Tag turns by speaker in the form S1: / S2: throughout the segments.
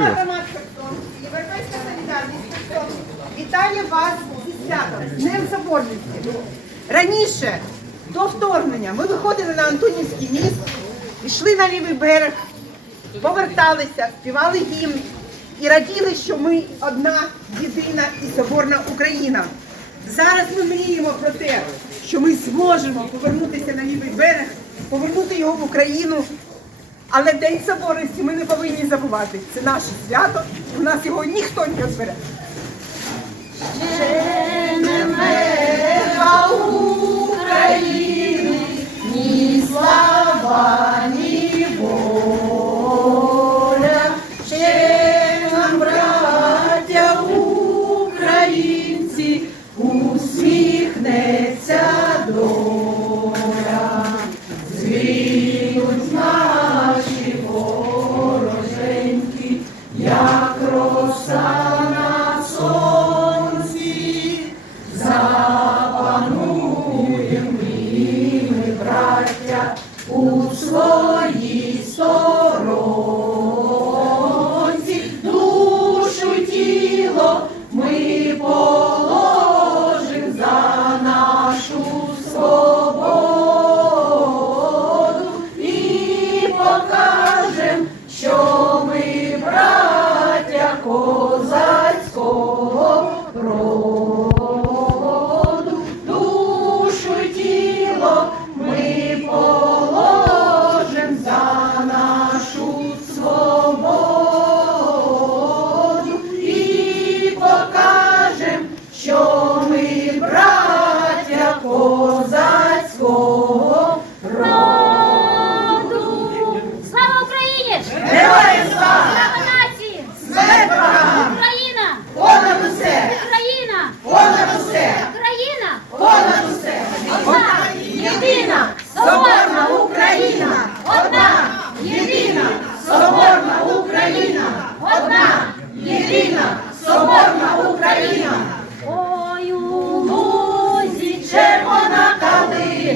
S1: громад Херсон, Європейська солідарність Херсон вітає вас зі святом, з Днем Соборності. Раніше, до вторгнення, ми виходили на Антонівський міст, йшли на лівий берег, поверталися, співали гімн і раділи, що ми одна єдина і соборна Україна. Зараз ми мріємо про те, що ми зможемо повернутися на лівий берег, повернути його в Україну. Але День Соборності ми не повинні забувати. Це наше свято, у нас його ніхто не розбере.
S2: Yeah.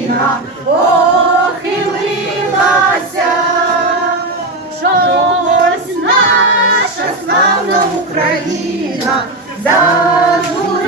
S2: Калина похилилася,
S3: чогось
S2: наша славна Україна зажурилася.